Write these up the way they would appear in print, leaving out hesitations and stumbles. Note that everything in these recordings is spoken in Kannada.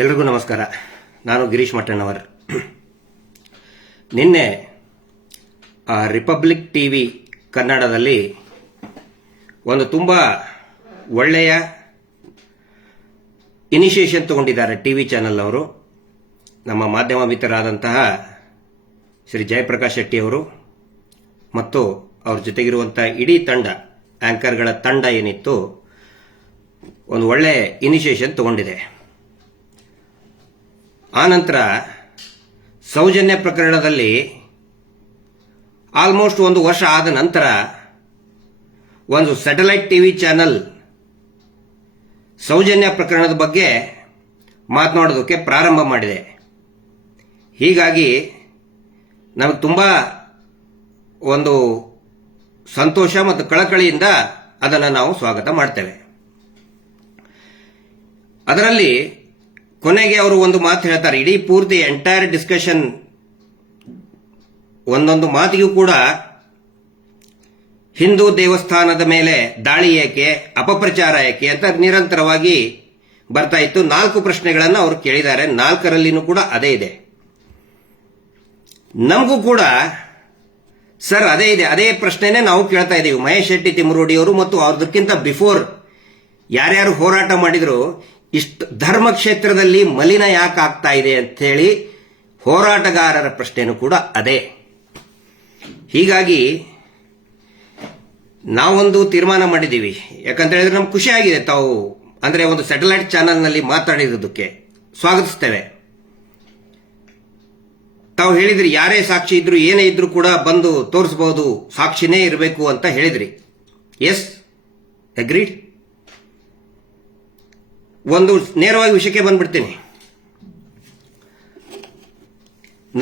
ಎಲ್ರಿಗೂ ನಮಸ್ಕಾರ. ನಾನು ಗಿರೀಶ್ ಮಟ್ಟಣ್ಣವರ್. ನಿನ್ನೆ ರಿಪಬ್ಲಿಕ್ ಟಿವಿ ಕನ್ನಡದಲ್ಲಿ ಒಂದು ತುಂಬ ಒಳ್ಳೆಯ ಇನಿಷಿಯೇಷನ್ ತಗೊಂಡಿದ್ದಾರೆ ಟಿವಿ ಚಾನೆಲ್ ಅವರು. ನಮ್ಮ ಮಾಧ್ಯಮ ಮಿತ್ರರಾದಂತಹ ಶ್ರೀ ಜಯಪ್ರಕಾಶ್ ಶೆಟ್ಟಿ ಅವರು ಮತ್ತು ಅವ್ರ ಜೊತೆಗಿರುವಂತಹ ಇಡೀ ತಂಡ, ಆಂಕರ್ಗಳ ತಂಡ ಏನಿತ್ತು, ಒಂದು ಒಳ್ಳೆ ಇನಿಷಿಯೇಷನ್ ತಗೊಂಡಿದೆ. ಆನಂತರ ಸೌಜನ್ಯ ಪ್ರಕರಣದಲ್ಲಿ ಆಲ್ಮೋಸ್ಟ್ ಒಂದು ವರ್ಷ ಆದ ನಂತರ ಒಂದು ಸ್ಯಾಟಲೈಟ್ ಟಿವಿ ಚಾನೆಲ್ ಸೌಜನ್ಯ ಪ್ರಕರಣದ ಬಗ್ಗೆ ಮಾತನಾಡೋದಕ್ಕೆ ಪ್ರಾರಂಭ ಮಾಡಿದೆ. ಹೀಗಾಗಿ ನಮಗೆ ತುಂಬ ಒಂದು ಸಂತೋಷ ಮತ್ತು ಕಳಕಳಿಯಿಂದ ಅದನ್ನು ನಾವು ಸ್ವಾಗತ ಮಾಡ್ತೇವೆ. ಅದರಲ್ಲಿ ಕೊನೆಗೆ ಅವರು ಒಂದು ಮಾತು ಹೇಳ್ತಾರೆ. ಇಡೀ ಪೂರ್ತಿ ಎಂಟೈರ್ ಡಿಸ್ಕಷನ್ ಒಂದೊಂದು ಮಾತಿಗೂ ಕೂಡ ಹಿಂದೂ ದೇವಸ್ಥಾನದ ಮೇಲೆ ದಾಳಿ ಏಕೆ, ಅಪಪ್ರಚಾರ ಏಕೆ ಅಂತ ನಿರಂತರವಾಗಿ ಬರ್ತಾ ಇತ್ತು. 4 ಪ್ರಶ್ನೆಗಳನ್ನು ಅವರು ಕೇಳಿದ್ದಾರೆ. 4ರಲ್ಲಿನೂ ಕೂಡ ಅದೇ ಇದೆ. ನಮಗೂ ಕೂಡ ಸರ್ ಅದೇ ಇದೆ, ಅದೇ ಪ್ರಶ್ನೆನೇ ನಾವು ಕೇಳ್ತಾ ಇದ್ದೀವಿ. ಮಹೇಶ್ ಶೆಟ್ಟಿ ತಿಮ್ಮರೋಡಿ ಅವರು ಮತ್ತು ಅವ್ರದಕ್ಕಿಂತ ಬಿಫೋರ್ ಯಾರ್ಯಾರು ಹೋರಾಟ ಮಾಡಿದ್ರು, ಇಷ್ಟು ಧರ್ಮಕ್ಷೇತ್ರದಲ್ಲಿ ಮಲಿನ ಯಾಕೆ ಆಗ್ತಾ ಇದೆ ಅಂತ ಹೇಳಿ ಹೋರಾಟಗಾರರ ಪ್ರಶ್ನೆನೂ ಕೂಡ ಅದೇ. ಹೀಗಾಗಿ ನಾವೊಂದು ತೀರ್ಮಾನ ಮಾಡಿದ್ದೀವಿ. ಯಾಕಂತ ಹೇಳಿದ್ರೆ ನಮ್ಗೆ ಖುಷಿ ಆಗಿದೆ. ತಾವು ಅಂದ್ರೆ ಒಂದು ಸ್ಯಾಟಲೈಟ್ ಚಾನೆಲ್ನಲ್ಲಿ ಮಾತಾಡಿರೋದಕ್ಕೆ ಸ್ವಾಗತಿಸ್ತೇವೆ. ತಾವು ಹೇಳಿದ್ರಿ ಯಾರೇ ಸಾಕ್ಷಿ ಇದ್ರು ಏನೇ ಇದ್ರು ಕೂಡ ಬಂದು ತೋರಿಸಬಹುದು, ಸಾಕ್ಷಿನೇ ಇರಬೇಕು ಅಂತ ಹೇಳಿದ್ರಿ. Yes, agreed. ಒಂದು ನೇರವಾಗಿ ವಿಷಯಕ್ಕೆ ಬಂದ್ಬಿಡ್ತೀನಿ.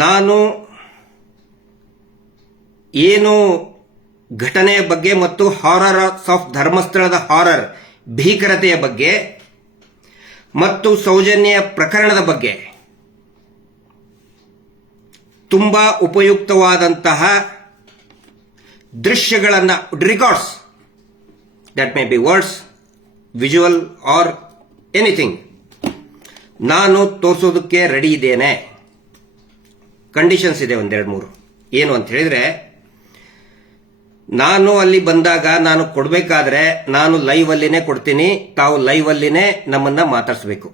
ನಾನು ಏನು ಘಟನೆಯ ಬಗ್ಗೆ ಮತ್ತು ಹಾರರ್ ಆಫ್ ಧರ್ಮಸ್ಥಳದ ಹಾರರ್ ಭೀಕರತೆಯ ಬಗ್ಗೆ ಮತ್ತು ಸೌಜನ್ಯ ಪ್ರಕರಣದ ಬಗ್ಗೆ ತುಂಬಾ ಉಪಯುಕ್ತವಾದಂತಹ ದೃಶ್ಯಗಳನ್ನು, records, that may be words, visual or anything, ನಾನು ತೋರಿಸೋದಕ್ಕೆ ರೆಡಿ ಇದ್ದೇನೆ. ಕಂಡೀಷನ್ಸ್ ಇದೆ 1-2-3. ಏನು ಅಂತ ಹೇಳಿದ್ರೆ, ನಾನು ಅಲ್ಲಿ ಬಂದಾಗ ನಾನು ಕೊಡಬೇಕಾದ್ರೆ ನಾನು ಲೈವ್ ಅಲ್ಲಿನೇ ಕೊಡ್ತೀನಿ. ತಾವು ಲೈವ್ ಅಲ್ಲಿನೇ ನಮ್ಮನ್ನ ಮಾತಾಡಿಸಬೇಕು.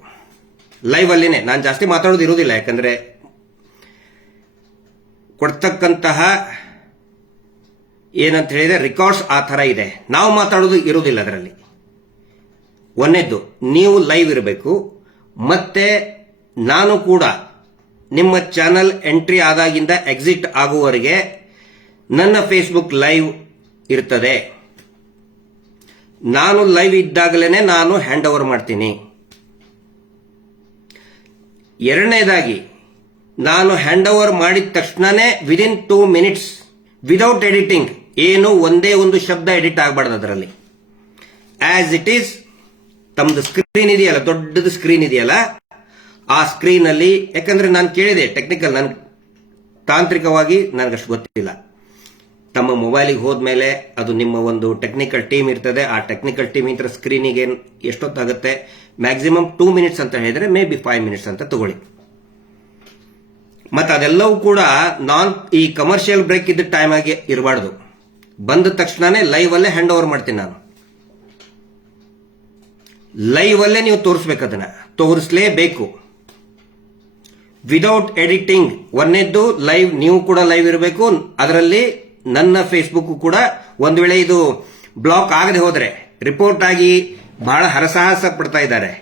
ಲೈವ್ ಅಲ್ಲಿನೇ. ನಾನು ಜಾಸ್ತಿ ಮಾತಾಡೋದು ಇರುವುದಿಲ್ಲ. ಯಾಕಂದ್ರೆ ಕೊಡ್ತಕ್ಕಂತಹ ಏನಂತ ಹೇಳಿದ್ರೆ ರೆಕಾರ್ಡ್ಸ್ ಆ ಥರ ಇದೆ. ನಾವು ಮಾತಾಡೋದು ಇರುವುದಿಲ್ಲ ಅದರಲ್ಲಿ. ಒಂದನೇದ್ದು, ನೀವು ಲೈವ್ ಇರಬೇಕು. ಮತ್ತೆ ನಾನು ಕೂಡ ನಿಮ್ಮ ಚಾನಲ್ ಎಂಟ್ರಿ ಆದಾಗಿಂದ ಎಕ್ಸಿಟ್ ಆಗುವವರೆಗೆ ನನ್ನ ಫೇಸ್ಬುಕ್ ಲೈವ್ ಇರ್ತದೆ. ನಾನು ಲೈವ್ ಇದ್ದಾಗಲೇ ನಾನು ಹ್ಯಾಂಡ್ ಓವರ್ ಮಾಡ್ತೀನಿ. ಎರಡನೇದಾಗಿ, ನಾನು ಹ್ಯಾಂಡ್ ಓವರ್ ಮಾಡಿದ ತಕ್ಷಣನೇ ವಿದಿನ್ 2 minutes ವಿದೌಟ್ ಎಡಿಟಿಂಗ್, ಏನು ಒಂದೇ ಒಂದು ಶಬ್ದ ಎಡಿಟ್ ಆಗಬಾರ್ದು ಅದರಲ್ಲಿ. ಆಸ್ ಇಟ್ ಈಸ್ ತಮ್ಮದು ಸ್ಕ್ರೀನ್ ಇದೆಯಲ್ಲ, ದೊಡ್ಡದು ಸ್ಕ್ರೀನ್ ಇದೆಯಲ್ಲ, ಆ ಸ್ಕ್ರೀನ್ ಅಲ್ಲಿ, ಯಾಕಂದ್ರೆ ನಾನು ಕೇಳಿದೆ ಟೆಕ್ನಿಕಲ್, ನನ್ ತಾಂತ್ರಿಕವಾಗಿ ನನಗಷ್ಟು ಗೊತ್ತಿಲ್ಲ. ತಮ್ಮ ಮೊಬೈಲಿಗೆ ಹೋದ್ಮೇಲೆ ಅದು ನಿಮ್ಮ ಒಂದು ಟೆಕ್ನಿಕಲ್ ಟೀಮ್ ಇರ್ತದೆ. ಆ ಟೆಕ್ನಿಕಲ್ ಟೀಮ್ ಇಂಥ ಸ್ಕ್ರೀನಿಗೆ ಎಷ್ಟೊತ್ತಾಗುತ್ತೆ, ಮ್ಯಾಕ್ಸಿಮಮ್ 2 minutes ಅಂತ ಹೇಳಿದ್ರೆ ಮೇ ಬಿ 5 minutes ಅಂತ ತಗೊಳ್ಳಿ. ಮತ್ತೆ ಅದೆಲ್ಲವೂ ಕೂಡ ಈ ಕಮರ್ಷಿಯಲ್ ಬ್ರೇಕ್ ಇದ್ದ ಟೈಮ್ ಆಗಿ ಇರಬಾರ್ದು. ಬಂದ ತಕ್ಷಣನೇ ಲೈವ್ ಅಲ್ಲೇ ಹ್ಯಾಂಡ್ ಓವರ್ ಮಾಡ್ತೀನಿ ನಾನು. ಲೈವ್ ಅಲ್ಲೇ ನೀವು ತೋರಿಸ್ಬೇಕು, ಅದನ್ನ ತೋರಿಸಲೇಬೇಕು ವಿದೌಟ್ ಎಡಿಟಿಂಗ್. ಒಂದನೇದ್ದು ಲೈವ್, ನೀವು ಕೂಡ ಲೈವ್ ಇರಬೇಕು. ಅದರಲ್ಲಿ ನನ್ನ ಫೇಸ್ಬುಕ್ ಕೂಡ ಒಂದು ವೇಳೆ ಇದು ಬ್ಲಾಕ್ ಆಗದೆ ಹೋದ್ರೆ, ರಿಪೋರ್ಟ್ ಆಗಿ ಬಹಳ ಹರಸಾಹಸ ಪಡ್ತಾ ಇದ್ದಾರೆ.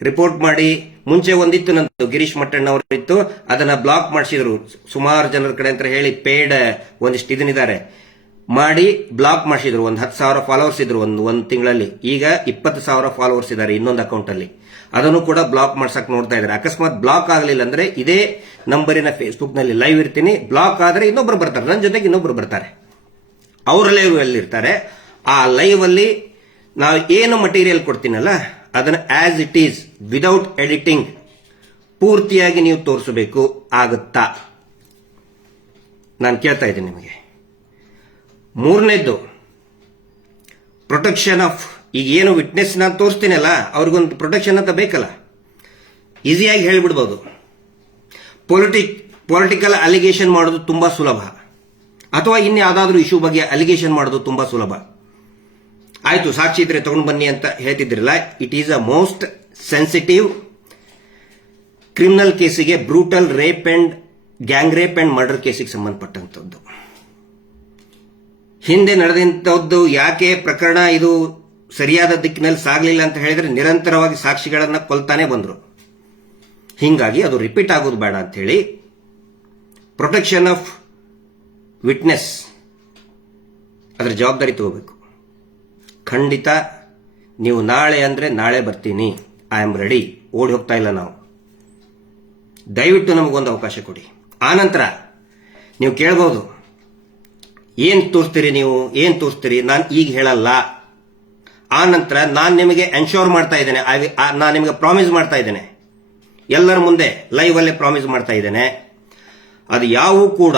ರಿಪೋರ್ಟ್ ಮಾಡಿ, ಮುಂಚೆ ಒಂದಿತ್ತು ನಂದು ಗಿರೀಶ್ ಮಟ್ಟಣ್ಣವರು ಇತ್ತು, ಅದನ್ನ ಬ್ಲಾಕ್ ಮಾಡಿಸಿದ್ರು ಸುಮಾರು ಜನರ ಕಡೆ ಅಂತ ಹೇಳಿ. ಪೇಡ್ ಒಂದಿಷ್ಟು ಇದನ್ನಿದ್ದಾರೆ ಮಾಡಿ ಬ್ಲಾಕ್ ಮಾಡಿಸಿದ್ರು. ಒಂದು 10,000 ಫಾಲೋವರ್ಸ್ ಇದ್ರು ಒಂದು ತಿಂಗಳಲ್ಲಿ. ಈಗ 20,000 ಫಾಲೋವರ್ಸ್ ಇದ್ದಾರೆ ಇನ್ನೊಂದು ಅಕೌಂಟ್ ಅಲ್ಲಿ. ಅದನ್ನು ಕೂಡ ಬ್ಲಾಕ್ ಮಾಡ್ಸಕ್ ನೋಡ್ತಾ ಇದ್ದಾರೆ. ಅಕಸ್ಮಾತ್ ಬ್ಲಾಕ್ ಆಗಲಿಲ್ಲ ಅಂದ್ರೆ ಇದೇ ನಂಬರಿನ ಫೇಸ್ಬುಕ್ ನಲ್ಲಿ ಲೈವ್ ಇರ್ತೀನಿ. ಬ್ಲಾಕ್ ಆದ್ರೆ ಇನ್ನೊಬ್ರು ಬರ್ತಾರೆ, ನನ್ನ ಜೊತೆಗೆ ಇನ್ನೊಬ್ರು ಬರ್ತಾರೆ, ಅವ್ರ ಲೈವ್ ಅಲ್ಲಿ ಇರ್ತಾರೆ. ಆ ಲೈವ್ ಅಲ್ಲಿ ನಾವು ಏನು ಮಟೀರಿಯಲ್ ಕೊಡ್ತೀನಲ್ಲ ಅದನ್ನ as it is without editing ಪೂರ್ತಿಯಾಗಿ ನೀವು ತೋರಿಸಬೇಕು. ಆಗುತ್ತಾ? ನಾನು ಕೇಳ್ತಾ ಇದ್ದೀನಿ ನಿಮಗೆ. ಮೂರನೇದ್ದು, ಪ್ರೊಟೆಕ್ಷನ್ ಆಫ್, ಈಗ ಏನು ವಿಟ್ನೆಸ್ ನಾನು ತೋರಿಸ್ತೀನಲ್ಲ ಅವ್ರಿಗೊಂದು ಪ್ರೊಟೆಕ್ಷನ್ ಅಂತ ಬೇಕಲ್ಲ. ಈಸಿಯಾಗಿ ಹೇಳಿಬಿಡ್ಬೋದು. ಪೊಲಿಟಿಕಲ್ ಅಲಿಗೇಷನ್ ಮಾಡೋದು ತುಂಬಾ ಸುಲಭ, ಅಥವಾ ಇನ್ಯಾವುದಾದ್ರೂ ಇಶ್ಯೂ ಬಗ್ಗೆ ಅಲಿಗೇಷನ್ ಮಾಡೋದು ತುಂಬಾ ಸುಲಭ. ಆಯ್ತು, ಸಾಕ್ಷಿ ಇದ್ರೆ ತಗೊಂಡು ಬನ್ನಿ ಅಂತ ಹೇಳ್ತಿದ್ರಲ್ಲ, it is a most sensitive criminal ಕೇಸಿಗೆ, brutal rape and gang rape and murder ಕೇಸಿಗೆ ಸಂಬಂಧಪಟ್ಟಂತದ್ದು. ಹಿಂದೆ ನಡೆದಂತದ್ದು ಯಾಕೆ ಪ್ರಕರಣ ಇದು ಸರಿಯಾದ ದಿಕ್ಕಿನಲ್ಲಿ ಸಾಗಲಿಲ್ಲ ಅಂತ ಹೇಳಿದ್ರೆ, ನಿರಂತರವಾಗಿ ಸಾಕ್ಷಿಗಳನ್ನ ಕೊಲ್ತಾನೆ ಬಂದ್ರು. ಹಿಂಗಾಗಿ ಅದು ರಿಪೀಟ್ ಆಗೋದು ಬೇಡ ಅಂತ ಹೇಳಿ ಪ್ರೊಟೆಕ್ಷನ್ ಆಫ್ ವಿಟ್ನೆಸ್ ಅದರ ಜವಾಬ್ದಾರಿ ತಗೋಬೇಕು. ಖಂಡಿತ ನೀವು ನಾಳೆ ಅಂದ್ರೆ ನಾಳೆ ಬರ್ತೀನಿ, ಐ ಆಮ್ ರೆಡಿ, ಓಡಿ ಹೋಗ್ತಾ ಇಲ್ಲ ನಾವು. ದಯವಿಟ್ಟು ನಮಗೊಂದು ಅವಕಾಶ ಕೊಡಿ. ಆನಂತರ ನೀವು ಕೇಳಬಹುದು, ಏನ್ ತೋರಿಸ್ತೀರಿ ನೀವು, ಏನ್ ತೋರಿಸ್ತೀರಿ, ನಾನು ಈಗ ಹೇಳಲ್ಲ. ಆ ನಂತರ ನಾನು ನಿಮಗೆ ಎನ್ಶೋರ್ ಮಾಡ್ತಾ ಇದ್ದೇನೆ, ನಾನು ನಿಮಗೆ ಪ್ರಾಮಿಸ್ ಮಾಡ್ತಾ ಇದ್ದೇನೆ, ಎಲ್ಲರ ಮುಂದೆ ಲೈವ್ ಅಲ್ಲೇ ಪ್ರಾಮಿಸ್ ಮಾಡ್ತಾ ಇದ್ದೇನೆ, ಅದು ಯಾವೂ ಕೂಡ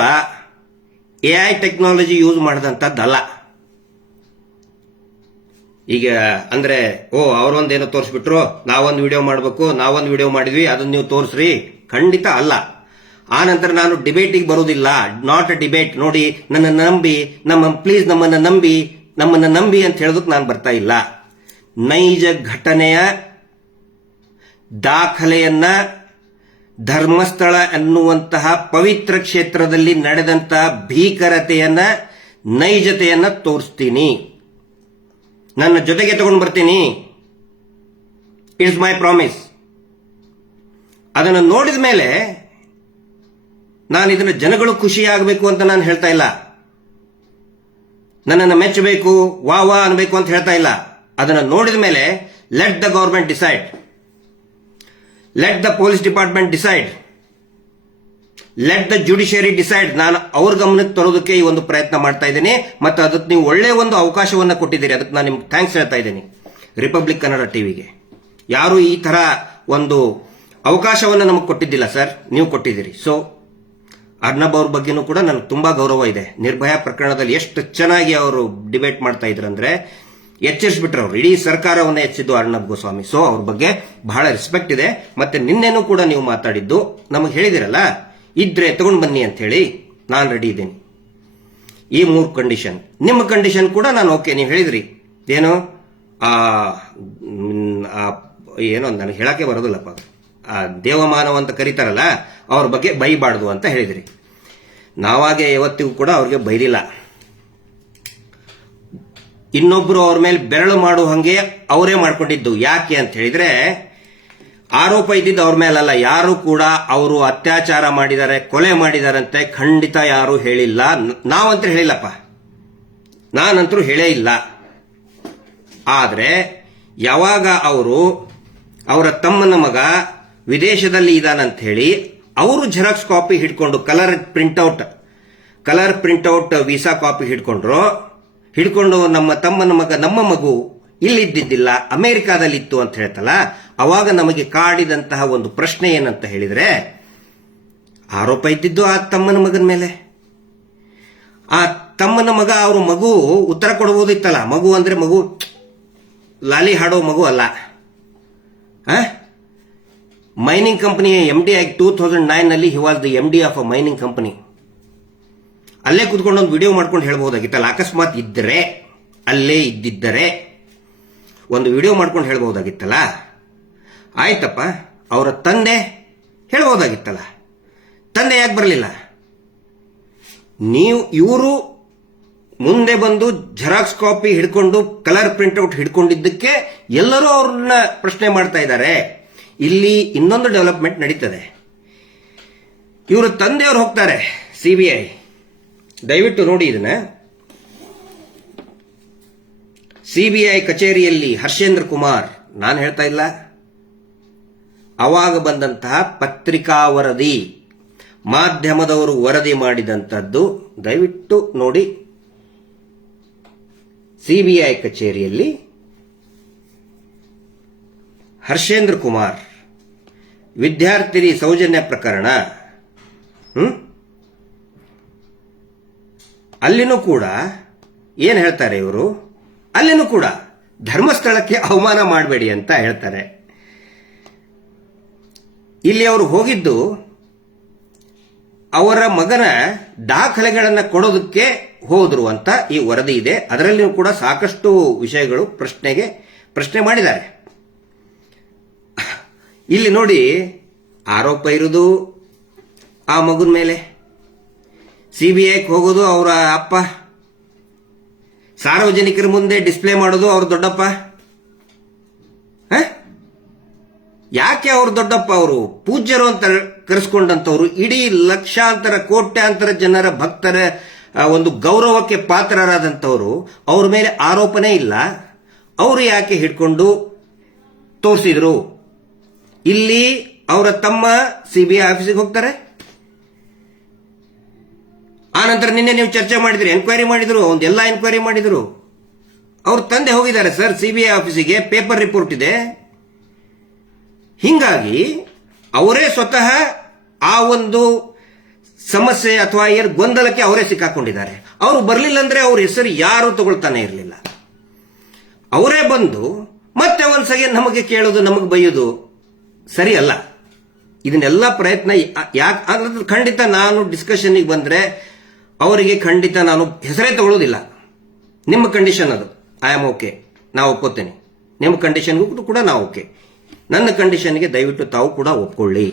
AI ಟೆಕ್ನಾಲಜಿ ಯೂಸ್ ಮಾಡಿದಂಥದ್ದಲ್ಲ. ಈಗ ಅಂದ್ರೆ ಅವರೊಂದೇನೋ ತೋರಿಸ್ಬಿಟ್ರು, ನಾವೊಂದು ವಿಡಿಯೋ ಮಾಡಬೇಕು, ನಾವೊಂದು ವಿಡಿಯೋ ಮಾಡಿದ್ವಿ, ಅದನ್ನ ನೀವು ತೋರಿಸ್ರಿ, ಖಂಡಿತ ಅಲ್ಲ. ಆ ನಂತರ ನಾನು ಡಿಬೇಟಿಗೆ ಬರುವುದಿಲ್ಲ, ನಾಟ್ ಅ ಡಿಬೇಟ್. ನೋಡಿ, ನಮ್ಮನ್ನ ನಂಬಿ ಅಂತ ಹೇಳೋದಕ್ಕೆ ನಾನು ಬರ್ತಾ ಇಲ್ಲ. ನೈಜ ಘಟನೆಯ ದಾಖಲೆಯನ್ನ ಧರ್ಮಸ್ಥಳ ಅನ್ನುವಂತಹ ಪವಿತ್ರ ಕ್ಷೇತ್ರದಲ್ಲಿ ನಡೆದಂತಹ ಭೀಕರತೆಯನ್ನ, ನೈಜತೆಯನ್ನ ತೋರಿಸ್ತೀನಿ, ನನ್ನ ಜೊತೆಗೆ ತಗೊಂಡು ಬರ್ತೀನಿ. It's my promise. ಅದನ್ನು ನೋಡಿದ ಮೇಲೆ ನಾನು ಇದನ್ನ ಜನಗಳು ಖುಷಿಯಾಗಬೇಕು ಅಂತ ನಾನು ಹೇಳ್ತಾ ಇಲ್ಲ, ನನ್ನನ್ನು ಮೆಚ್ಚಬೇಕು, ವಾ ಅನ್ಬೇಕು ಅಂತ ಹೇಳ್ತಾ ಇಲ್ಲ. ಅದನ್ನು ನೋಡಿದ ಮೇಲೆ let the government decide, let the police department decide, let the judiciary decide. ನಾನು ಅವ್ರ ಗಮನಕ್ಕೆ ತರೋದಕ್ಕೆ ಈ ಒಂದು ಪ್ರಯತ್ನ ಮಾಡ್ತಾ ಇದ್ದೀನಿ, ಮತ್ತು ಅದಕ್ಕೆ ನೀವು ಒಳ್ಳೆಯ ಒಂದು ಅವಕಾಶವನ್ನ ಕೊಟ್ಟಿದ್ದೀರಿ, ಅದಕ್ಕೆ ನಾನು ನಿಮ್ಗೆ ಥ್ಯಾಂಕ್ಸ್ ಹೇಳ್ತಾ ಇದ್ದೀನಿ. ರಿಪಬ್ಲಿಕ್ ಕನ್ನಡ ಟಿವಿಗೆ ಯಾರು ಈ ತರ ಒಂದು ಅವಕಾಶವನ್ನು ನಮಗೆ ಕೊಟ್ಟಿದ್ದಿಲ್ಲ ಸರ್, ನೀವು ಕೊಟ್ಟಿದ್ದೀರಿ. ಸೊ ಅರ್ನಬ್ ಅವ್ರ ಬಗ್ಗೆನೂ ಕೂಡ ನನಗೆ ತುಂಬಾ ಗೌರವ ಇದೆ. ನಿರ್ಭಯ ಪ್ರಕರಣದಲ್ಲಿ ಎಷ್ಟು ಚೆನ್ನಾಗಿ ಅವರು ಡಿಬೇಟ್ ಮಾಡ್ತಾ ಇದ್ರಂದ್ರೆ ಎಚ್ಚರಿಸ್ಬಿಟ್ರು ಅವರು, ಇಡೀ ಸರ್ಕಾರವನ್ನೇ ಎಚ್ಚರಿದ್ದು ಅರ್ನಬ್ ಗೋಸ್ವಾಮಿ. ಸೊ ಅವ್ರ ಬಗ್ಗೆ ಬಹಳ ರೆಸ್ಪೆಕ್ಟ್ ಇದೆ. ಮತ್ತೆ ನಿನ್ನೆನೂ ಕೂಡ ನೀವು ಮಾತಾಡಿದ್ದು ನಮಗೆ ಹೇಳಿದಿರಲ್ಲ, ಇದ್ರೆ ತಗೊಂಡು ಬನ್ನಿ ಅಂತ ಹೇಳಿ, ನಾನು ರೆಡಿ ಇದ್ದೀನಿ. ಈ 3 ಕಂಡೀಷನ್, ನಿಮ್ಮ ಕಂಡೀಷನ್ ಕೂಡ ನಾನು ಓಕೆ. ನೀವು ಹೇಳಿದ್ರಿ ಏನು ಏನೋ ನನಗೆ ಹೇಳಕ್ಕೆ ಬರೋದಿಲ್ಲಪ್ಪ, ದೇವಮಾನವ ಅಂತ ಕರೀತಾರಲ್ಲ, ಅವ್ರ ಬಗ್ಗೆ ಬೈಬಾರ್ದು ಅಂತ ಹೇಳಿದ್ರಿ. ನಾವಾಗೆ ಯಾವತ್ತಿಗೂ ಕೂಡ ಅವ್ರಿಗೆ ಬೈದಿಲ್ಲ. ಇನ್ನೊಬ್ರು ಅವ್ರ ಮೇಲೆ ಬೆರಳು ಮಾಡುವ ಹಂಗೆ ಅವರೇ ಮಾಡ್ಕೊಂಡಿದ್ದು. ಯಾಕೆ ಅಂತ ಹೇಳಿದ್ರೆ, ಆರೋಪ ಇದ್ದಿದ್ದು ಅವ್ರ ಮೇಲಲ್ಲ. ಯಾರು ಕೂಡ ಅವರು ಅತ್ಯಾಚಾರ ಮಾಡಿದ್ದಾರೆ, ಕೊಲೆ ಮಾಡಿದಾರಂತೆ ಖಂಡಿತ ಯಾರು ಹೇಳಿಲ್ಲ. ನಾವಂತೂ ಹೇಳಿಲ್ಲಪ್ಪ, ನಾನಂತರೂ ಹೇಳೇ ಇಲ್ಲ. ಆದ್ರೆ ಯಾವಾಗ ಅವರ ತಮ್ಮನ ಮಗ ವಿದೇಶದಲ್ಲಿ ಇದಾನಂತ ಹೇಳಿ ಅವರು ಜೆರಾಕ್ಸ್ ಕಾಪಿ ಹಿಡ್ಕೊಂಡು ಕಲರ್ ಪ್ರಿಂಟ್ಔಟ್ ವೀಸಾ ಕಾಪಿ ಹಿಡ್ಕೊಂಡು ನಮ್ಮ ತಮ್ಮನ ಮಗ, ನಮ್ಮ ಮಗು ಇಲ್ಲಿದ್ದಿದ್ದಿಲ್ಲ, ಅಮೆರಿಕಾದಲ್ಲಿತ್ತು ಅಂತ ಹೇಳ್ತಲ್ಲ, ಅವಾಗ ನಮಗೆ ಕಾಡಿದಂತಹ ಒಂದು ಪ್ರಶ್ನೆ ಏನಂತ ಹೇಳಿದ್ರೆ, ಆರೋಪ ಇದ್ದಿದ್ದು ಆ ತಮ್ಮನ ಮಗನ ಮೇಲೆ. ಆ ತಮ್ಮನ ಮಗ, ಅವ್ರ ಮಗು ಉತ್ತರ ಕೊಡಬಹುದಿತ್ತಲ್ಲ. ಮಗು ಅಂದ್ರೆ ಮಗು ಲಾಲಿ ಹಾಡೋ ಮಗು ಅಲ್ಲ. ಮೈನಿಂಗ್ ಕಂಪನಿ MD ಆಗಿ 2009 ನಲ್ಲಿ he was the MD of a mining company. ಅಲ್ಲೇ ಕೂತ್ಕೊಂಡು ಒಂದು ವಿಡಿಯೋ ಮಾಡ್ಕೊಂಡು ಹೇಳ್ಬಹುದಾಗಿತ್ತಲ್ಲ. ಅಕಸ್ಮಾತ್ ಇದ್ದರೆ, ಅಲ್ಲೇ ಇದ್ದಿದ್ದರೆ ಒಂದು ವಿಡಿಯೋ ಮಾಡ್ಕೊಂಡು ಹೇಳ್ಬಹುದಾಗಿತ್ತಲ್ಲ. ಆಯ್ತಪ್ಪ, ಅವರ ತಂದೆ ಹೇಳ್ಬಹುದಾಗಿತ್ತಲ್ಲ. ತಂದೆ ಯಾಕೆ ಬರಲಿಲ್ಲ? ಇವರು ಮುಂದೆ ಬಂದು ಜೆರಾಕ್ಸ್ ಕಾಪಿ ಹಿಡ್ಕೊಂಡು ಕಲರ್ ಪ್ರಿಂಟ್ಔಟ್ ಹಿಡ್ಕೊಂಡಿದ್ದಕ್ಕೆ ಎಲ್ಲರೂ ಅವ್ರನ್ನ ಪ್ರಶ್ನೆ ಮಾಡ್ತಾ ಇದ್ದಾರೆ. ಇಲ್ಲಿ ಇನ್ನೊಂದು ಡೆವಲಪ್ಮೆಂಟ್ ನಡೀತದೆ. ಇವರ ತಂದೆಯವರು ಹೋಗ್ತಾರೆ CBI, ದಯವಿಟ್ಟು ನೋಡಿ ಇದನ್ನ. CBI ಕಚೇರಿಯಲ್ಲಿ ಹರ್ಷೇಂದ್ರ ಕುಮಾರ್, ನಾನು ಹೇಳ್ತಾ ಇಲ್ಲ, ಅವಾಗ ಬಂದಂತಹ ಪತ್ರಿಕಾ ವರದಿ, ಮಾಧ್ಯಮದವರು ವರದಿ ಮಾಡಿದಂಥದ್ದು, ದಯವಿಟ್ಟು ನೋಡಿ. CBI ಕಚೇರಿಯಲ್ಲಿ ಹರ್ಷೇಂದ್ರ ಕುಮಾರ್ ವಿದ್ಯಾರ್ಥಿನಿ ಸೌಜನ್ಯ ಪ್ರಕರಣ, ಅಲ್ಲಿನೂ ಕೂಡ ಏನ್ ಹೇಳ್ತಾರೆ ಇವರು, ಅಲ್ಲಿನೂ ಕೂಡ ಧರ್ಮಸ್ಥಳಕ್ಕೆ ಅವಮಾನ ಮಾಡಬೇಡಿ ಅಂತ ಹೇಳ್ತಾರೆ. ಇಲ್ಲಿ ಅವರು ಹೋಗಿದ್ದು ಅವರ ಮಗನ ದಾಖಲೆಗಳನ್ನು ಕೊಡೋದಕ್ಕೆ ಹೋದ್ರು ಅಂತ ಈ ವರದಿ ಇದೆ. ಅದರಲ್ಲಿಯೂ ಕೂಡ ಸಾಕಷ್ಟು ವಿಷಯಗಳು ಪ್ರಶ್ನೆ ಮಾಡಿದ್ದಾರೆ. ಇಲ್ಲಿ ನೋಡಿ, ಆರೋಪ ಇರುವುದು ಆ ಮಗನ ಮೇಲೆ, ಸಿಬಿಐಗೆ ಹೋಗೋದು ಅವರ ಅಪ್ಪ, ಸಾರ್ವಜನಿಕರ ಮುಂದೆ ಡಿಸ್ಪ್ಲೇ ಮಾಡೋದು ಅವ್ರ ದೊಡ್ಡಪ್ಪ. ಯಾಕೆ ಅವ್ರ ದೊಡ್ಡಪ್ಪ? ಅವರು ಪೂಜ್ಯರು ಅಂತ ಕರೆಸ್ಕೊಂಡಂತವ್ರು, ಇಡೀ ಲಕ್ಷಾಂತರ ಕೋಟ್ಯಾಂತರ ಜನರ ಭಕ್ತರ ಒಂದು ಗೌರವಕ್ಕೆ ಪಾತ್ರರಾದಂಥವ್ರು, ಅವ್ರ ಮೇಲೆ ಆರೋಪನೇ ಇಲ್ಲ. ಅವರು ಯಾಕೆ ಹಿಡ್ಕೊಂಡು ತೋರಿಸಿದ್ರು? ಇಲ್ಲಿ ಅವರ ತಮ್ಮ ಸಿಬಿಐ ಆಫೀಸಿಗೆ ಹೋಗ್ತಾರೆ. ಆನಂತರ ನಿನ್ನೆ ನೀವು ಚರ್ಚೆ ಮಾಡಿದ್ರಿ, ಎನ್ಕ್ವೈರಿ ಮಾಡಿದ್ರು, ಒಂದೆಲ್ಲ ಎನ್ಕ್ವೈರಿ ಮಾಡಿದ್ರು. ಅವ್ರ ತಂದೆ ಹೋಗಿದ್ದಾರೆ ಸರ್ ಸಿಬಿಐ ಆಫೀಸಿಗೆ, ಪೇಪರ್ ರಿಪೋರ್ಟ್ ಇದೆ. ಹಿಂಗಾಗಿ ಅವರೇ ಸ್ವತಃ ಆ ಒಂದು ಸಮಸ್ಯೆ ಅಥವಾ ಗೊಂದಲಕ್ಕೆ ಅವರೇ ಸಿಕ್ಕಾಕೊಂಡಿದ್ದಾರೆ. ಅವರು ಬರಲಿಲ್ಲ ಅಂದ್ರೆ ಅವ್ರ ಹೆಸರು ಯಾರು ತಗೊಳ್ತಾನೆ ಇರಲಿಲ್ಲ. ಅವರೇ ಬಂದು ಮತ್ತೆ ಒಂದ್ಸಗೆ ನಮಗೆ ಕೇಳೋದು, ನಮಗೆ ಬೈಯೋದು ಸರಿ ಅಲ್ಲ. ಇದನ್ನೆಲ್ಲ ಪ್ರಯತ್ನ ಯಾಕೆ ಖಂಡಿತ ನಾನು ಡಿಸ್ಕಷನ್ಗೆ ಬಂದ್ರೆ ಅವರಿಗೆ ಖಂಡಿತ ನಾನು ಹೆಸರೇ ತಗೊಳ್ಳೋದಿಲ್ಲ. ನಿಮ್ಮ ಕಂಡೀಷನ್ ಅದು, ಐ ಆಮ್ ಓಕೆ, ನಾವು ಒಪ್ಕೋತೇನೆ. ನಿಮ್ಮ ಕಂಡೀಷನ್ಗೂ ಕೂಡ ನಾವು ಓಕೆ. ನನ್ನ ಕಂಡೀಷನ್ಗೆ ದಯವಿಟ್ಟು ತಾವು ಕೂಡ ಒಪ್ಕೊಳ್ಳಿ.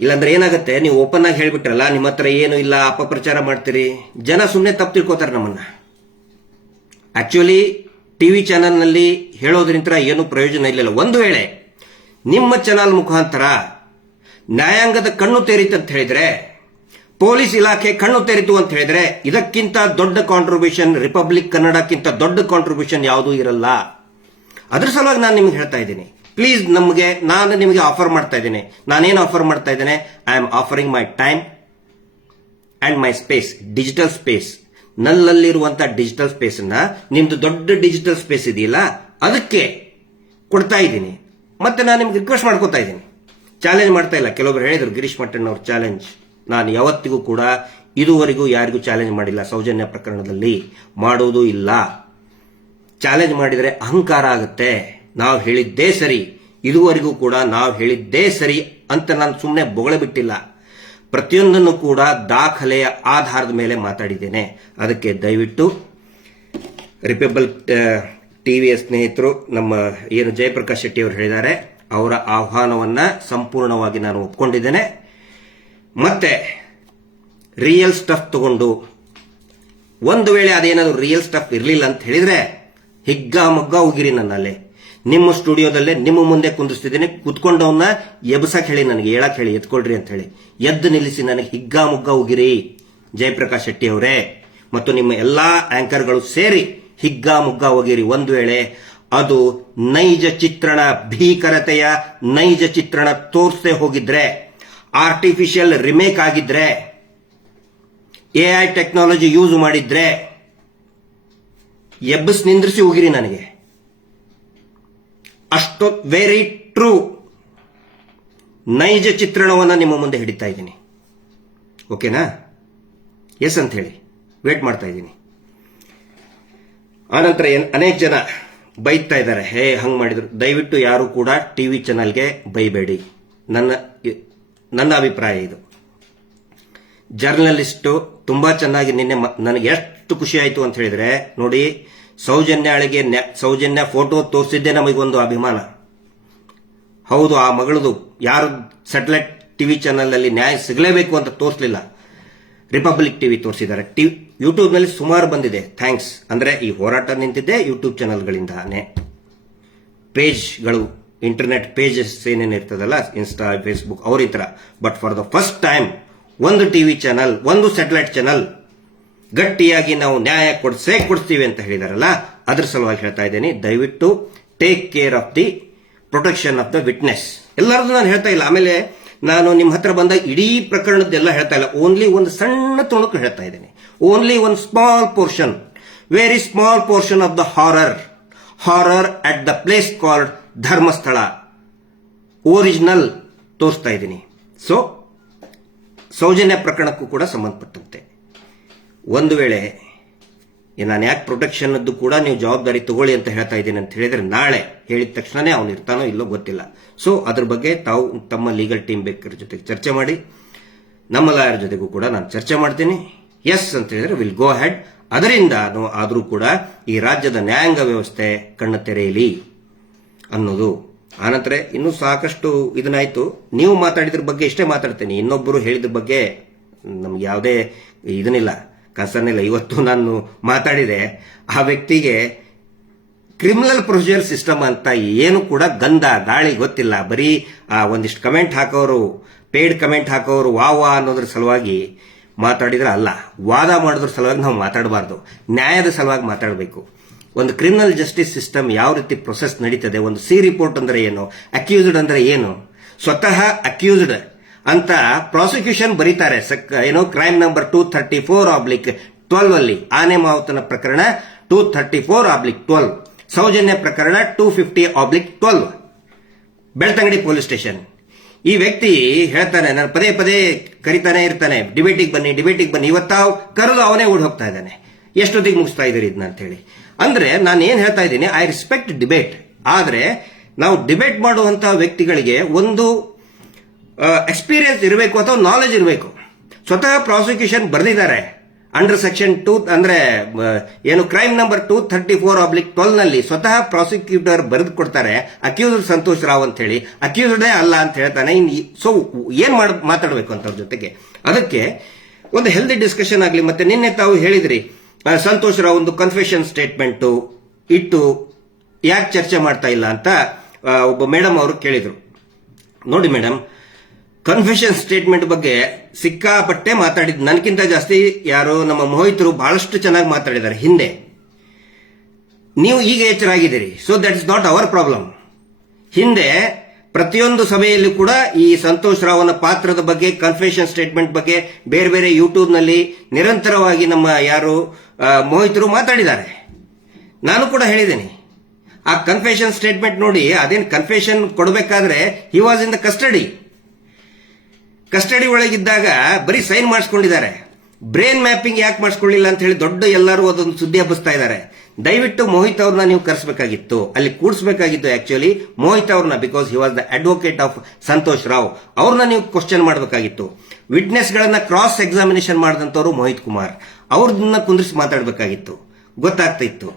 ಇಲ್ಲಾಂದ್ರೆ ಏನಾಗುತ್ತೆ, ನೀವು ಓಪನ್ ಆಗಿ ಹೇಳ್ಬಿಟ್ರಲ್ಲ ನಿಮ್ಮ ಹತ್ರ ಏನು ಇಲ್ಲ, ಅಪಪ್ರಚಾರ ಮಾಡ್ತೀರಿ, ಜನ ಸುಮ್ಮನೆ ತಪ್ಪು ತಿಳ್ಕೊತಾರೆ ನಮ್ಮನ್ನ. ಆಕ್ಚುಲಿ ಟಿವಿ ಚಾನೆಲ್ನಲ್ಲಿ ಹೇಳೋದ್ರಿಂದ ಏನು ಪ್ರಯೋಜನ ಇಲ್ಲ. ಒಂದು ವೇಳೆ ನಿಮ್ಮ ಚಾನಲ್ ಮುಖಾಂತರ ನ್ಯಾಯಾಂಗದ ಕಣ್ಣು ತೆರೀತು ಅಂತ ಹೇಳಿದ್ರೆ, ಪೊಲೀಸ್ ಇಲಾಖೆ ಕಣ್ಣು ತೆರೀತು ಅಂತ ಹೇಳಿದ್ರೆ, ಇದಕ್ಕಿಂತ ದೊಡ್ಡ ಕಾಂಟ್ರಿಬ್ಯೂಷನ್ ರಿಪಬ್ಲಿಕ್ ಕನ್ನಡಕ್ಕಿಂತ ದೊಡ್ಡ ಕಾಂಟ್ರಿಬ್ಯೂಷನ್ ಯಾವುದೂ ಇರಲ್ಲ. ಅದ್ರ ಸಲುವಾಗಿ ನಾನು ನಿಮ್ಗೆ ಹೇಳ್ತಾ ಇದ್ದೀನಿ, ಪ್ಲೀಸ್ ನಾನು ನಿಮಗೆ ಆಫರ್ ಮಾಡ್ತಾ ಇದ್ದೇನೆ. ನಾನೇನು ಆಫರ್ ಮಾಡ್ತಾ ಇದ್ದೇನೆ? I am offering my time and my space, digital space. ನನ್ನಲ್ಲಿರುವಂತಹ ಡಿಜಿಟಲ್ ಸ್ಪೇಸ್ ಅನ್ನ ನಿಮ್ದು ದೊಡ್ಡ ಡಿಜಿಟಲ್ ಸ್ಪೇಸ್ ಇದೆಯಲ್ಲ ಅದಕ್ಕೆ ಕೊಡ್ತಾ ಇದ್ದೀನಿ. ಮತ್ತೆ ನಾನು ನಿಮ್ಗೆ ರಿಕ್ವೆಸ್ಟ್ ಮಾಡ್ಕೋತಾ ಇದ್ದೀನಿ, ಚಾಲೆಂಜ್ ಮಾಡ್ತಾ ಇಲ್ಲ. ಕೆಲವೊಬ್ರು ಹೇಳಿದ್ರು ಗಿರೀಶ್ ಮಟ್ಟಣ್ಣ ಅವ್ರ ಚಾಲೆಂಜ್. ನಾನು ಯಾವತ್ತಿಗೂ ಕೂಡ ಇದುವರೆಗೂ ಯಾರಿಗೂ ಚಾಲೆಂಜ್ ಮಾಡಿಲ್ಲ, ಸೌಜನ್ಯ ಪ್ರಕರಣದಲ್ಲಿ ಮಾಡೋದು ಇಲ್ಲ. ಚಾಲೆಂಜ್ ಮಾಡಿದರೆ ಅಹಂಕಾರ ಆಗುತ್ತೆ. ನಾವು ಹೇಳಿದ್ದೇ ಸರಿ, ಇದುವರೆಗೂ ಕೂಡ ನಾವು ಹೇಳಿದ್ದೇ ಸರಿ ಅಂತ ನಾನು ಸುಮ್ಮನೆ ಬೊಗಳೆ ಬಿಟ್ಟಿಲ್ಲ. ಪ್ರತಿಯೊಂದನ್ನು ಕೂಡ ದಾಖಲೆಯ ಆಧಾರದ ಮೇಲೆ ಮಾತಾಡಿದ್ದೇನೆ. ಅದಕ್ಕೆ ದಯವಿಟ್ಟು ರಿಪಬ್ಲಿಕ್ ಟಿವಿಯ ಸ್ನೇಹಿತರು, ನಮ್ಮ ಏನು ಜಯಪ್ರಕಾಶ್ ಶೆಟ್ಟಿ ಅವರು ಹೇಳಿದ್ದಾರೆ, ಅವರ ಆಹ್ವಾನವನ್ನ ಸಂಪೂರ್ಣವಾಗಿ ನಾನು ಒಪ್ಕೊಂಡಿದ್ದೇನೆ. ಮತ್ತೆ ರಿಯಲ್ ಸ್ಟಫ್ ತಗೊಂಡು, ಒಂದು ವೇಳೆ ಅದೇನಾದ್ರು ರಿಯಲ್ ಸ್ಟಫ್ ಇರಲಿಲ್ಲ ಅಂತ ಹೇಳಿದ್ರೆ ಹಿಗ್ಗಾಮಗ್ಗ ಹೋಗಿರಿ. ನನ್ನಲ್ಲೇ ನಿಮ್ಮ ಸ್ಟುಡಿಯೋದಲ್ಲೇ ನಿಮ್ಮ ಮುಂದೆ ಕುಂದಿಸ್ತಿದ್ದೀನಿ. ಕುತ್ಕೊಂಡವನ್ನ ಎಬ್ಸಕ್ ಹೇಳಿ, ನನಗೆ ಹೇಳಕ್ ಹೇಳಿ, ಎತ್ಕೊಳ್ರಿ ಅಂತ ಹೇಳಿ ಎದ್ದು ನಿಲ್ಲಿಸಿ ನನಗೆ ಹಿಗ್ಗಾಮುಗ್ಗ ಹೋಗಿರಿ. ಜಯಪ್ರಕಾಶ್ ಶೆಟ್ಟಿ ಅವರೇ ಮತ್ತು ನಿಮ್ಮ ಎಲ್ಲಾ ಆಂಕರ್ಗಳು ಸೇರಿ ಹಿಗ್ಗಾಮುಗ್ಗ ಹೋಗಿರಿ. ಒಂದು ವೇಳೆ ಅದು ನೈಜ ಚಿತ್ರಣ, ಭೀಕರತೆಯ ನೈಜ ಚಿತ್ರಣ ತೋರಿಸದೆ ಹೋಗಿದ್ರೆ, ಆರ್ಟಿಫಿಷಿಯಲ್ ರಿಮೇಕ್ ಆಗಿದ್ರೆ, ಎಐ ಟೆಕ್ನಾಲಜಿ ಯೂಸ್ ಮಾಡಿದ್ರೆ ಎಬ್ಬಸ್ ನಿಂದ್ರಿಸಿ ಹೋಗಿರಿ. ನನಗೆ ಅಷ್ಟು ವೆರಿ ಟ್ರೂ ನೈಜ ಚಿತ್ರಣವನ್ನು ನಿಮ್ಮ ಮುಂದೆ ಹಿಡಿತಾ ಇದ್ದೀನಿ. ಓಕೆನಾ? ಎಸ್ ಅಂತ ಹೇಳಿ ವೇಟ್ ಮಾಡ್ತಾ ಇದ್ದೀನಿ. ಆನಂತರ ಅನೇಕ ಜನ ಬೈತಾ ಇದ್ದಾರೆ, ಹೇ ಹಂಗ್ ಮಾಡಿದ್ರು. ದಯವಿಟ್ಟು ಯಾರು ಕೂಡ ಟಿವಿ ಚಾನಲ್ಗೆ ಬೈಬೇಡಿ. ನನ್ನ ಅಭಿಪ್ರಾಯ ಇದು. ಜರ್ನಲಿಸ್ಟು ತುಂಬಾ ಚೆನ್ನಾಗಿ ನಿನ್ನೆ ನನಗೆ ಎಷ್ಟು ಖುಷಿ ಆಯ್ತು ಅಂತ ಹೇಳಿದ್ರೆ, ನೋಡಿ, ಸೌಜನ್ಯ ಫೋಟೋ ತೋರಿಸಿದ್ದೆ ನಮಗೊಂದು ಅಭಿಮಾನ. ಹೌದು, ಆ ಮಗಳದು ಯಾರು ಸ್ಯಾಟಲೈಟ್ ಟಿವಿ ಚಾನೆಲ್ ನಲ್ಲಿ ನ್ಯಾಯ ಸಿಗಲೇಬೇಕು ಅಂತ ತೋರಿಸಲಿಲ್ಲ, ರಿಪಬ್ಲಿಕ್ ಟಿವಿ ತೋರಿಸಿದ್ದಾರೆ. ಯೂಟ್ಯೂಬ್ ನಲ್ಲಿ ಸುಮಾರು ಬಂದಿದೆ. ಥ್ಯಾಂಕ್ಸ್. ಅಂದ್ರೆ ಈ ಹೋರಾಟ ನಿಂತಿದ್ದೆ ಯೂಟ್ಯೂಬ್ ಚಾನೆಲ್ಗಳಿಂದಾನೆ. ಪೇಜ್ಗಳು, ಇಂಟರ್ನೆಟ್ ಪೇಜಸ್ ಏನೇನಿರ್ತದಲ್ಲ, ಇನ್ಸ್ಟಾ, ಫೇಸ್ಬುಕ್, ಅವರಿತರ. But for the first time ಒಂದು ಟಿವಿ ಚಾನಲ್, ಒಂದು ಸ್ಯಾಟಲೈಟ್ ಚಾನಲ್ ಗಟ್ಟಿಯಾಗಿ ನಾವು ನ್ಯಾಯ ಕೊಡ್ತೀವಿ ಅಂತ ಹೇಳಿದಾರಲ್ಲ, ಅದ್ರ ಸಲುವಾಗಿ ಹೇಳ್ತಾ ಇದ್ದೀನಿ, ದಯವಿಟ್ಟು take care of the protection of the witness. ಎಲ್ಲರದ್ದು ನಾನು ಹೇಳ್ತಾ ಇಲ್ಲ. ಆಮೇಲೆ ನಾನು ನಿಮ್ಮ ಹತ್ರ ಬಂದಾಗ ಇಡೀ ಪ್ರಕರಣದ್ದೆಲ್ಲ ಹೇಳ್ತಾ ಇಲ್ಲ, ಓನ್ಲಿ ಒಂದು ಸಣ್ಣ ತುಣುಕು ಹೇಳ್ತಾ ಇದ್ದೀನಿ. ಓನ್ಲಿ ಒಂದು small portion, very small portion of the horror at the place called Dharmasthala original ತೋರಿಸ್ತಾ ಇದ್ದೀನಿ. ಸೊ ಸೌಜನ್ಯ ಪ್ರಕರಣಕ್ಕೂ ಕೂಡ ಸಂಬಂಧಪಟ್ಟಂತೆ ಒಂದು ವೇಳೆ ನಾನು ಯಾಕೆ ಪ್ರೊಟೆಕ್ಷನ್ ಅದ್ದು ಕೂಡ ನೀವು ಜವಾಬ್ದಾರಿ ತಗೊಳ್ಳಿ ಅಂತ ಹೇಳ್ತಾ ಇದ್ದೀನಿ ಅಂತ ಹೇಳಿದ್ರೆ ನಾಳೆ ಹೇಳಿದ ತಕ್ಷಣನೇ ಅವನು ಇರ್ತಾನೋ ಇಲ್ಲೋ ಗೊತ್ತಿಲ್ಲ. ಸೊ ಅದ್ರ ಬಗ್ಗೆ ತಾವು ತಮ್ಮ ಲೀಗಲ್ ಟೀಮ್ ಬೇಕರ ಜೊತೆಗೆ ಚರ್ಚೆ ಮಾಡಿ, ನಮ್ಮ ಲಾಯರ್ ಜೊತೆಗೂ ಕೂಡ ನಾನು ಚರ್ಚೆ ಮಾಡ್ತೀನಿ. ಎಸ್ ಅಂತ ಹೇಳಿದ್ರೆ ವಿಲ್ ಗೋ ಹೆಡ್. ಅದರಿಂದ ಆದರೂ ಕೂಡ ಈ ರಾಜ್ಯದ ನ್ಯಾಯಾಂಗ ವ್ಯವಸ್ಥೆ ಕಣ್ಣು ತೆರೆಯಲಿ ಅನ್ನೋದು. ಆನಂತರ ಇನ್ನೂ ಸಾಕಷ್ಟು ಇದನ್ನಾಯ್ತು. ನೀವು ಮಾತಾಡಿದ್ರ ಬಗ್ಗೆ ಇಷ್ಟೇ ಮಾತಾಡ್ತೇನೆ, ಇನ್ನೊಬ್ಬರು ಹೇಳಿದ್ರ ಬಗ್ಗೆ ನಮ್ಗೆ ಯಾವುದೇ ಇದನ್ನಿಲ್ಲ, ಕನ್ಸರ್ನ್ ಇಲ್ಲ. ಇವತ್ತು ನಾನು ಮಾತಾಡಿದೆ, ಆ ವ್ಯಕ್ತಿಗೆ ಕ್ರಿಮಿನಲ್ ಪ್ರೊಸೀಜರ್ ಸಿಸ್ಟಮ್ ಅಂತ ಏನು ಕೂಡ ಗಂಧ ಗಾಳಿ ಗೊತ್ತಿಲ್ಲ. ಬರೀ ಒಂದಿಷ್ಟು ಕಮೆಂಟ್ ಹಾಕೋರು, ಪೇಯ್ಡ್ ಕಮೆಂಟ್ ಹಾಕೋರು ವಾ ಅನ್ನೋದ್ರ ಸಲುವಾಗಿ ಮಾತಾಡಿದ್ರೆ ಅಲ್ಲ, ವಾದ ಮಾಡೋದ್ರ ಸಲುವಾಗಿ ನಾವು ಮಾತಾಡಬಾರ್ದು, ನ್ಯಾಯದ ಸಲುವಾಗಿ ಮಾತಾಡಬೇಕು. ಒಂದು ಕ್ರಿಮಿನಲ್ ಜಸ್ಟಿಸ್ ಸಿಸ್ಟಮ್ ಯಾವ ರೀತಿ ಪ್ರೊಸೆಸ್ ನಡೀತದೆ, ಒಂದು ಸಿ ರಿಪೋರ್ಟ್ ಅಂದ್ರೆ ಏನು, ಅಕ್ಯೂಸ್ಡ್ ಅಂದ್ರೆ ಏನು, ಸ್ವತಃ ಅಕ್ಯೂಸ್ಡ್ ಅಂತ ಪ್ರಾಸಿಕ್ಯೂಷನ್ ಬರೀತಾರೆ. ಏನೋ ಕ್ರೈಮ್ ನಂಬರ್ 234/12 ಅಲ್ಲಿ ಆನೆ ಮಾವುತನ ಪ್ರಕರಣ 234/12, ಸೌಜನ್ಯ ಪ್ರಕರಣ 250/12, ಬೆಳ್ತಂಗಡಿ ಪೊಲೀಸ್ ಸ್ಟೇಷನ್. ಈ ವ್ಯಕ್ತಿ ಹೇಳ್ತಾನೆ, ನಾನು ಪದೇ ಪದೇ ಕರಿತಾನೆ ಇರ್ತಾನೆ, ಡಿಬೇಟಿಗೆ ಬನ್ನಿ. ಇವತ್ತಾವ್ ಕರೆದು ಅವನೇ ಓಡ್ ಹೋಗ್ತಾ ಇದ್ದಾನೆ, ಎಷ್ಟೊತ್ತಿಗೆ ಮುಗಿಸ್ತಾ ಇದ್ದೀರಿ ಇದನ್ನ ಅಂತ ಹೇಳಿ. ಅಂದ್ರೆ ನಾನು ಏನ್ ಹೇಳ್ತಾ ಇದ್ದೀನಿ, ಐ ರೆಸ್ಪೆಕ್ಟ್ ಡಿಬೇಟ್. ಆದ್ರೆ ನಾವು ಡಿಬೇಟ್ ಮಾಡುವಂತಹ ವ್ಯಕ್ತಿಗಳಿಗೆ ಒಂದು ಎಕ್ಸ್ಪೀರಿಯನ್ಸ್ ಇರಬೇಕು ಅಥವಾ ನಾಲೆಜ್ ಇರಬೇಕು. ಸ್ವತಃ ಪ್ರಾಸಿಕ್ಯೂಷನ್ ಬರೆದಿದ್ದಾರೆ ಅಂಡರ್ ಸೆಕ್ಷನ್ 2 ಅಂದ್ರೆ ಏನು ಕ್ರೈಮ್ ನಂಬರ್ 234/12 ನಲ್ಲಿ ಸ್ವತಃ ಪ್ರಾಸಿಕ್ಯೂಟರ್ ಬರೆದು ಕೊಡ್ತಾರೆ, ಅಕ್ಯೂಸ್ಡ್ ಸಂತೋಷ್ ರಾವ್ ಅಂತ ಹೇಳಿ, ಅಕ್ಯೂಸ್ಡೇ ಅಲ್ಲ ಅಂತ ಹೇಳ್ತಾನೆ. ಸೊ ಏನ್ ಮಾತಾಡಬೇಕು ಅಂತ ಅವ್ರ ಜೊತೆಗೆ, ಅದಕ್ಕೆ ಒಂದು ಹೆಲ್ದಿ ಡಿಸ್ಕಷನ್ ಆಗಲಿ. ಮತ್ತೆ ನಿನ್ನೆ ತಾವು ಹೇಳಿದ್ರಿ ಸಂತೋಷ್ ರಾವ್ ಒಂದು ಕನ್ಫೆಷನ್ ಸ್ಟೇಟ್ಮೆಂಟ್ ಇಟ್ಟು ಯಾಕೆ ಚರ್ಚೆ ಮಾಡ್ತಾ ಇಲ್ಲ ಅಂತ ಒಬ್ಬ ಮೇಡಮ್ ಅವರು ಕೇಳಿದ್ರು. ನೋಡಿ ಮೇಡಮ್, ಕನ್ಫೆಷನ್ ಸ್ಟೇಟ್ಮೆಂಟ್ ಬಗ್ಗೆ ಸಿಕ್ಕಾಪಟ್ಟೆ ಮಾತಾಡಿದ್, ನನಗಿಂತ ಜಾಸ್ತಿ ಯಾರೋ ನಮ್ಮ ಮೋಹಿತರು ಬಹಳಷ್ಟು ಚೆನ್ನಾಗಿ ಮಾತಾಡಿದ್ದಾರೆ ಹಿಂದೆ. ನೀವು ಈಗ ಎಚ್ಚರಾಗಿದ್ದೀರಿ, so that is not our problem. ಹಿಂದೆ ಪ್ರತಿಯೊಂದು ಸಭೆಯಲ್ಲಿ ಕೂಡ ಈ ಸಂತೋಷ್ ರಾವ್ನ ಪಾತ್ರದ ಬಗ್ಗೆ, ಕನ್ಫೆಷನ್ ಸ್ಟೇಟ್ಮೆಂಟ್ ಬಗ್ಗೆ ಬೇರೆ ಬೇರೆ ಯೂಟ್ಯೂಬ್ ನಲ್ಲಿ ನಿರಂತರವಾಗಿ ನಮ್ಮ ಯಾರು ಮೋಹಿತರು ಮಾತಾಡಿದ್ದಾರೆ. ನಾನು ಕೂಡ ಹೇಳಿದ್ದೇನೆ, ಆ ಕನ್ಫೆಷನ್ ಸ್ಟೇಟ್ಮೆಂಟ್ ನೋಡಿ, ಅದೇನು ಕನ್ಫೆಷನ್ ಕೊಡಬೇಕಾದ್ರೆ he was in the custody ಒಳಗಿದ್ದಾಗ ಬರೀ ಸೈನ್ ಮಾಡಿಸ್ಕೊಂಡಿದ್ದಾರೆ. ಬ್ರೈನ್ ಮ್ಯಾಪಿಂಗ್ ಯಾಕೆ ಮಾಡಿಸ್ಕೊಳ್ಳಿಲ್ಲ ಅಂತ ಹೇಳಿ ದೊಡ್ಡ ಎಲ್ಲರೂ ಅದೊಂದು ಸುದ್ದಿ ಹಬ್ಬಿಸ್ತಾ ಇದ್ದಾರೆ. ದಯವಿಟ್ಟು ಮೋಹಿತ್ ಅವ್ರನ್ನ ನೀವು ಕರೆಸಬೇಕಾಗಿತ್ತು, ಅಲ್ಲಿ ಕೂಡಿಸಬೇಕಾಗಿತ್ತು ಆಕ್ಚುಲಿ ಮೋಹಿತ್ ಅವ್ರನ್ನ, because he was the advocate of Santosh Rao. ಅವ್ರನ್ನ ನೀವು ಕ್ವಶನ್ ಮಾಡಬೇಕಾಗಿತ್ತು. ವಿಟ್ನೆಸ್ ಗಳನ್ನ ಕ್ರಾಸ್ ಎಕ್ಸಾಮಿನೇಷನ್ ಮಾಡಿದಂತವ್ರು ಮೋಹಿತ್ ಕುಮಾರ್, ಅವ್ರನ್ನ ಕುಂದ್ರಿಸಿ ಮಾತಾಡಬೇಕಾಗಿತ್ತು, ಗೊತ್ತಾಗ್ತಾ ಇತ್ತು.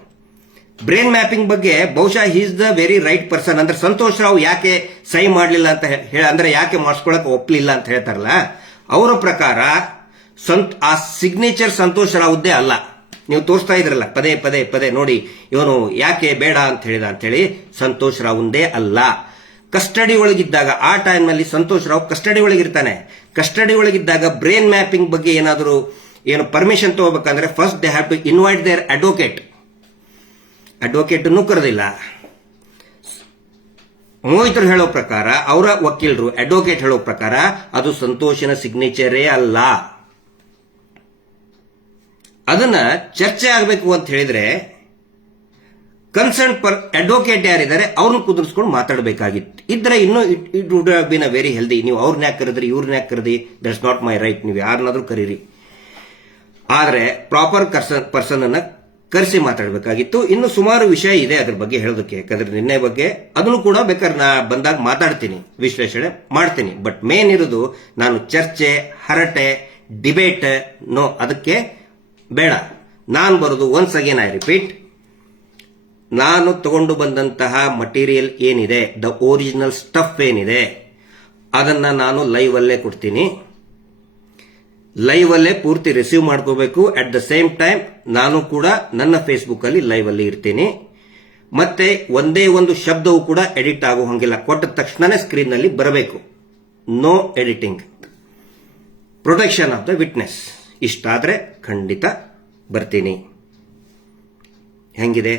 ಬ್ರೈನ್ ಮ್ಯಾಪಿಂಗ್ ಬಗ್ಗೆ ಬಹುಶಃ he is the very right person. ಅಂದ್ರೆ ಸಂತೋಷ್ ರಾವ್ ಯಾಕೆ ಸೈ ಮಾಡಲಿಲ್ಲ ಅಂತ ಅಂದ್ರೆ ಯಾಕೆ ಮಾಡಿಸ್ಕೊಳಕ್ ಒಪ್ಪಲಿಲ್ಲ ಅಂತ ಹೇಳ್ತಾರಲ್ಲ, ಅವರ ಪ್ರಕಾರ ಆ ಸಿಗ್ನೇಚರ್ ಸಂತೋಷ್ ರಾವ್ದೇ ಅಲ್ಲ. ನೀವು ತೋರಿಸ್ತಾ ಇದ್ರಲ್ಲ ಪದೇ ಪದೇ ಪದೇ ನೋಡಿ, ಇವನು ಯಾಕೆ ಬೇಡ ಅಂತ ಹೇಳಿದ ಅಂತ ಹೇಳಿ, ಸಂತೋಷ್ ರಾವ್ದೇ ಅಲ್ಲ. ಕಸ್ಟಡಿ ಒಳಗಿದ್ದಾಗ, ಆ ಟೈಮ್ ನಲ್ಲಿ ಸಂತೋಷ್ ರಾವ್ ಕಸ್ಟಡಿ ಒಳಗಿರ್ತಾನೆ. ಕಸ್ಟಡಿ ಒಳಗಿದ್ದಾಗ ಬ್ರೈನ್ ಮ್ಯಾಪಿಂಗ್ ಬಗ್ಗೆ ಏನಾದರೂ ಏನು ಪರ್ಮಿಷನ್ ತಗೋಬೇಕಂದ್ರೆ first they have to invite their advocate ಅನ್ನು ಕರೆದಿಲ್ಲ. ಮೋಹಿತರು ಹೇಳೋ ಪ್ರಕಾರ, ಅವರ ವಕೀಲರು ಅಡ್ವೊಕೇಟ್ ಹೇಳೋ ಪ್ರಕಾರ ಅದು ಸಂತೋಷನ ಸಿಗ್ನೇಚರೇ ಅಲ್ಲ. ಅದನ್ನ ಚರ್ಚೆ ಆಗಬೇಕು ಅಂತ ಹೇಳಿದ್ರೆ ಕನ್ಸರ್ನ್ ಅಡ್ವೊಕೇಟ್ ಯಾರಿದ್ದಾರೆ ಅವ್ರನ್ನ ಕುದುರಿಸ್ಕೊಂಡು ಮಾತಾಡಬೇಕಾಗಿತ್ತು. ಇದ್ರೆ ಇನ್ನೂ it would have been a very healthy. ನೀವು ಅವ್ರನ್ನ ಯಾಕೆ ಕರೆದ್ರಿ, ಇವ್ರನ್ನ ಯಾಕೆ ಕರೆದಿ, ದಟ್ಸ್ ನಾಟ್ ಮೈ ರೈಟ್. ನೀವು ಯಾರನ್ನಾದ್ರೂ ಕರೀರಿ, ಆದ್ರೆ ಪ್ರಾಪರ್ ಪರ್ಸನ್ ಅನ್ನ ಕರೆಸಿ ಮಾತಾಡಬೇಕಾಗಿತ್ತು. ಇನ್ನು ಸುಮಾರು ವಿಷಯ ಇದೆ ಅದ್ರ ಬಗ್ಗೆ ಹೇಳೋದಕ್ಕೆ, ಯಾಕಂದ್ರೆ ನಿನ್ನೆ ಬಗ್ಗೆ ಅದನ್ನು ಕೂಡ ಬೇಕಾದ್ರೆ ನಾ ಬಂದಾಗ ಮಾತಾಡ್ತೀನಿ, ವಿಶ್ಲೇಷಣೆ ಮಾಡ್ತೀನಿ. ಬಟ್ ಮೇನ್ ಇರೋದು ನಾನು ಚರ್ಚೆ, ಹರಟೆ, ಡಿಬೇಟ್ ನೋ, ಅದಕ್ಕೆ ಬೇಡ. ನಾನು ಬರೋದು ಒನ್ಸ್ ಅಗೇನ್ ಐ ರಿಪೀಟ್, ನಾನು ತಗೊಂಡು ಬಂದಂತಹ ಮಟೀರಿಯಲ್ ಏನಿದೆ, ದ ಒರಿಜಿನಲ್ ಸ್ಟಫ್ ಏನಿದೆ, ಅದನ್ನ ನಾನು ಲೈವ್ ಅಲ್ಲೇ ಕೊಡ್ತೀನಿ. ಲೈವ್ ಅಲ್ಲೇ ಪೂರ್ತಿ ರಿಸೀವ್ ಮಾಡ್ಕೋಬೇಕು. ಅಟ್ ದ ಸೇಮ್ ಟೈಮ್ ನಾನು ಕೂಡ ನನ್ನ ಫೇಸ್ಬುಕ್ ಅಲ್ಲಿ ಲೈವ್ ಅಲ್ಲಿ ಇರ್ತೀನಿ. ಮತ್ತೆ ಒಂದೇ ಒಂದು ಶಬ್ದವೂ ಕೂಡ ಎಡಿಟ್ ಆಗೋ ಹಂಗಿಲ್ಲ, ಕೊಟ್ಟ ತಕ್ಷಣನೇ ಸ್ಕ್ರೀನ್ ನಲ್ಲಿ ಬರಬೇಕು. No editing, protection of the witness. ಇಷ್ಟಾದ್ರೆ ಖಂಡಿತ ಬರ್ತೀನಿ. ಹೆಂಗಿದೆ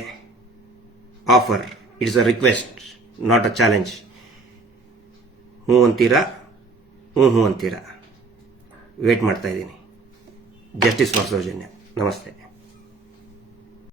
offer? It's a request, not a challenge. ಹ್ಞೂ ಅಂತೀರಾ? ಹ್ಞೂ ಅಂತೀರಾ? ವೇಟ್ ಮಾಡ್ತಾ ಇದ್ದೀನಿ. Justice for Soujanya. ನಮಸ್ತೆ.